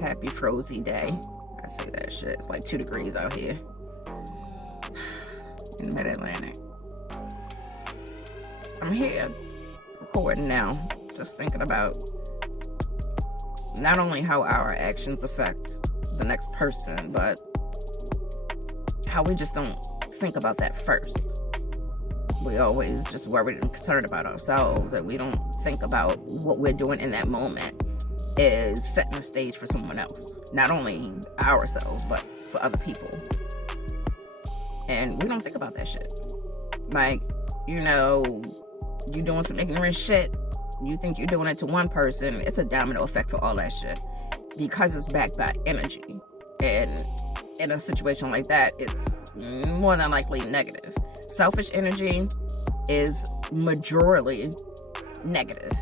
Happy Frozy Day. I say that shit. It's like 2 degrees out here in the mid-Atlantic. I'm here recording now, just thinking about not only how our actions affect the next person, but how we just don't think about that first. We always just worried and concerned about ourselves, and we don't think about what we're doing in that moment is setting the stage for someone else. Not only ourselves, but for other people. And we don't think about that shit. Like, you doing some ignorant shit, you think you're doing it to one person, it's a domino effect for all that shit. Because it's backed by energy. And in a situation like that, it's more than likely negative. Selfish energy is majorly negative.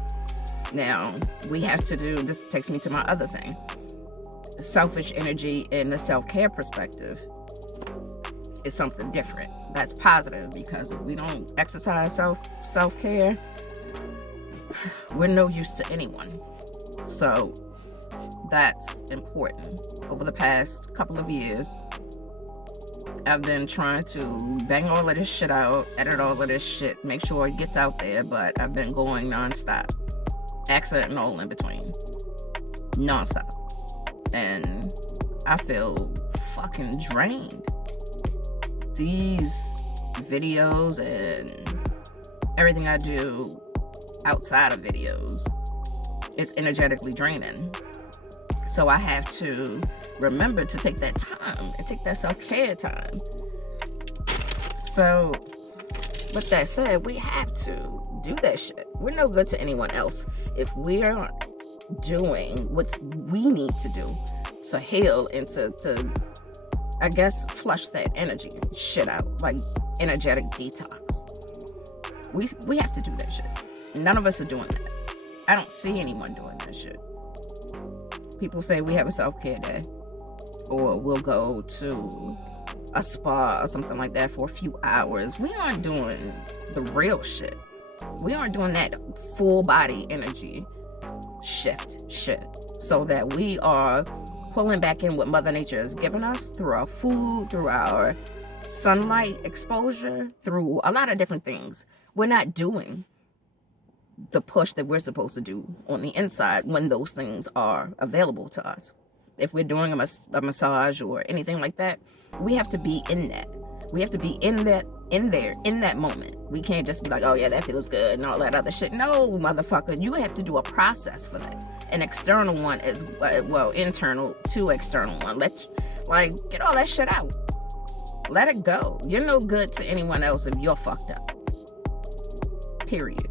Now, we have to do, this takes me to my other thing. Selfish energy in the self-care perspective is something different. That's positive, because if we don't exercise self-care, we're no use to anyone. So that's important. Over the past couple of years, I've been trying to bang all of this shit out, edit all of this shit, make sure it gets out there, but I've been going nonstop. Accent and all in between. Nonstop. And I feel fucking drained. These videos and everything I do outside of videos, it's energetically draining. So I have to remember to take that time and take that self-care time. So with that said, we have to do that shit. We're no good to anyone else if we're doing what we need to do to heal and to I guess flush that energy shit out, like energetic detox. We have to do that shit. None of us are doing that. I don't see anyone doing that shit. People say we have a self-care day, or we'll go to a spa or something like that for a few hours. We aren't doing the real shit. We aren't doing that full body energy shift shit, so that we are pulling back in what Mother Nature has given us through our food, through our sunlight exposure, through a lot of different things. We're not doing the push that we're supposed to do on the inside when those things are available to us. If we're doing a massage or anything like that, we have to be in that. We have to be in there, in that moment. We can't just be like, oh yeah, that feels good and all that other shit. No, motherfucker, you have to do a process for that. An external one is, well, internal to external one. Get all that shit out. Let it go. You're no good to anyone else if you're fucked up. Period.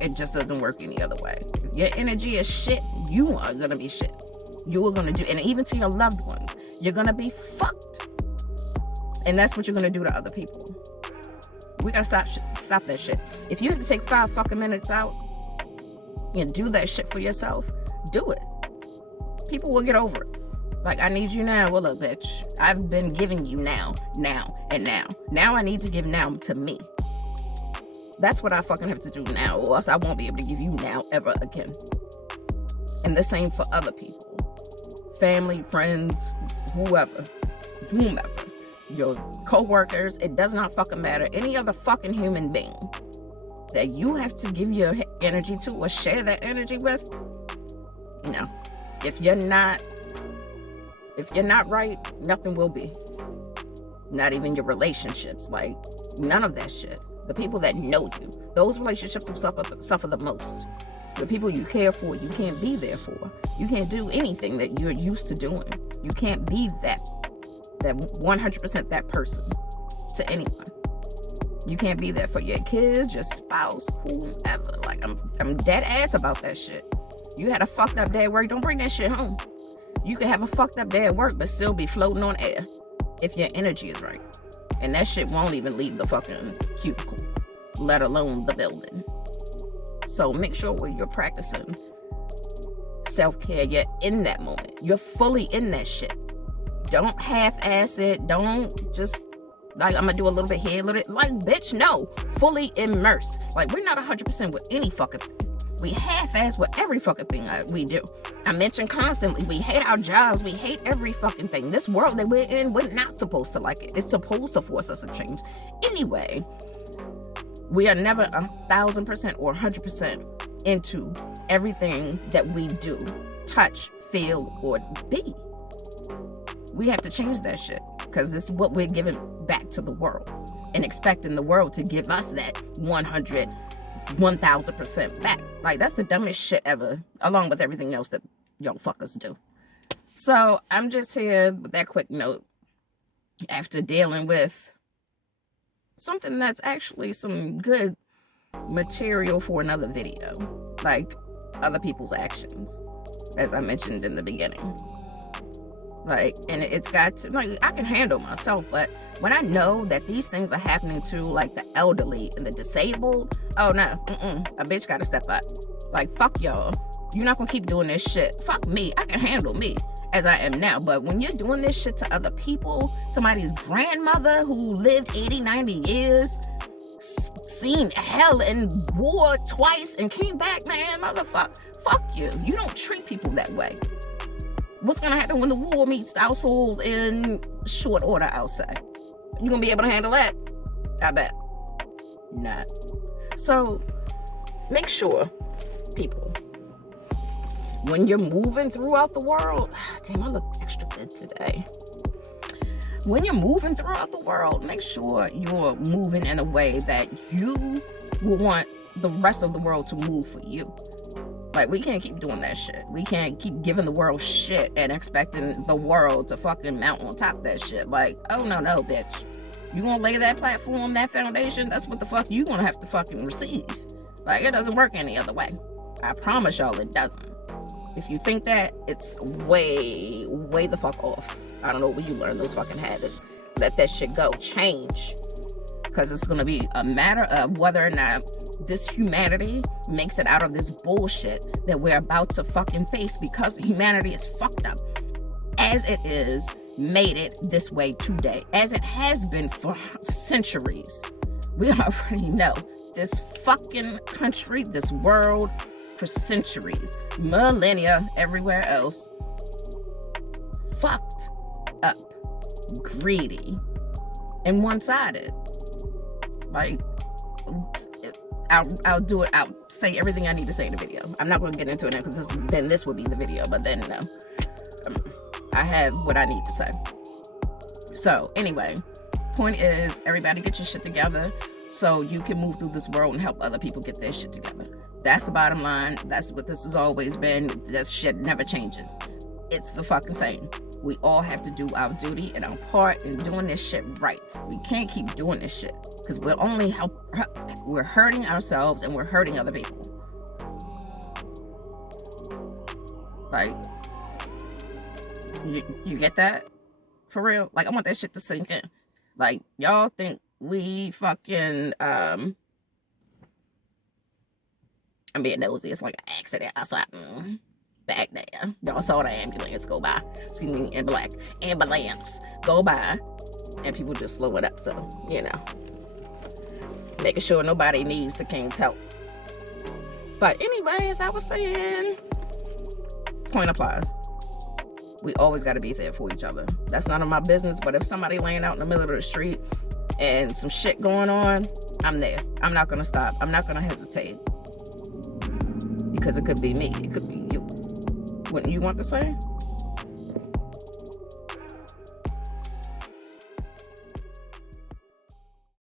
It just doesn't work any other way. If your energy is shit, you are gonna be shit. You are gonna do, and even to your loved ones, you're gonna be fucked. And that's what you're gonna do to other people. We gotta stop that shit. If you have to take 5 fucking minutes out and do that shit for yourself, do it. People will get over it. Like, I need you now. Well, look, bitch, I've been giving you now, and now. Now I need to give now to me. That's what I fucking have to do now, or else I won't be able to give you now ever again. And the same for other people. Family, friends, whomever. Your co-workers, it does not fucking matter. Any other fucking human being that you have to give your energy to or share that energy with, no. If you're not right, nothing will be. Not even your relationships, like none of that shit. The people that know you, those relationships will suffer the most. The people you care for, you can't be there for. You can't do anything that you're used to doing. You can't be that 100% that person to anyone. You can't be there for your kids, your spouse, whomever. Like, I'm dead ass about that shit. You had a fucked up day at work, don't bring that shit home. You can have a fucked up day at work, but still be floating on air if your energy is right. And that shit won't even leave the fucking cubicle, let alone the building. So make sure when you're practicing self-care, you're in that moment. You're fully in that shit. Don't half-ass it. Don't just, like, I'm gonna do a little bit here, a little bit. Like, bitch, no. Fully immersed. Like, we're not 100% with any fucking thing. We half-ass with every fucking thing we do. I mention constantly, we hate our jobs. We hate every fucking thing. This world that we're in, we're not supposed to like it. It's supposed to force us to change. Anyway, we are never 1,000% or 100% into everything that we do, touch, feel, or be. We have to change that shit, because it's what we're giving back to the world and expecting the world to give us that 1,000% back. Like, that's the dumbest shit ever, along with everything else that young fuckers do. So I'm just here with that quick note after dealing with something that's actually some good material for another video, like other people's actions, as I mentioned in the beginning. Like, and it's got to, like, I can handle myself, but when I know that these things are happening to, like, the elderly and the disabled, oh no, a bitch gotta step up. Like, fuck y'all. You're not gonna keep doing this shit. Fuck me. I can handle me as I am now. But when you're doing this shit to other people, somebody's grandmother who lived 80, 90 years, seen hell and war twice and came back, man, motherfucker, fuck you. You don't treat people that way. What's gonna happen when the war meets our souls in short order, I'll say? You gonna be able to handle that? I bet not. So make sure, people, when you're moving throughout the world, damn, I look extra good today. When you're moving throughout the world, make sure you're moving in a way that you will want the rest of the world to move for you. Like, we can't keep doing that shit. We can't keep giving the world shit and expecting the world to fucking mount on top of that shit. Like, oh no, bitch. You gonna lay that platform, that foundation, that's what the fuck you gonna have to fucking receive. Like, it doesn't work any other way. I promise y'all it doesn't. If you think that, it's way the fuck off. I don't know where you learn those fucking habits. Let that shit go. Change. Because it's gonna be a matter of whether or not this humanity makes it out of this bullshit that we're about to fucking face, because humanity is fucked up as it is, made it this way today, as it has been for centuries. We already know this fucking country, this world, for centuries, millennia, everywhere else, fucked up, greedy, and one-sided. Like, I'll do it. I'll say everything I need to say in the video. I'm not going to get into it now, because then this would be the video. But then I have what I need to say. So anyway, point is, everybody get your shit together so you can move through this world and help other people get their shit together. That's the bottom line. That's what this has always been. That shit never changes. It's the fucking same. We all have to do our duty and our part in doing this shit right. We can't keep doing this shit, because we're hurting ourselves and we're hurting other people. Like, you get that? For real? Like, I want that shit to sink in. Like, y'all think we fucking, I'm being nosy. It's like an accident or something. Back there, y'all saw the ambulance go by. Excuse me, ambulance go by, and people just slow it up. So, you know, making sure nobody needs the king's help. But anyway, as I was saying, point applies. We always got to be there for each other. That's none of my business. But if somebody laying out in the middle of the street and some shit going on, I'm there. I'm not gonna stop. I'm not gonna hesitate, because it could be me. It could be you. Wouldn't you want to say?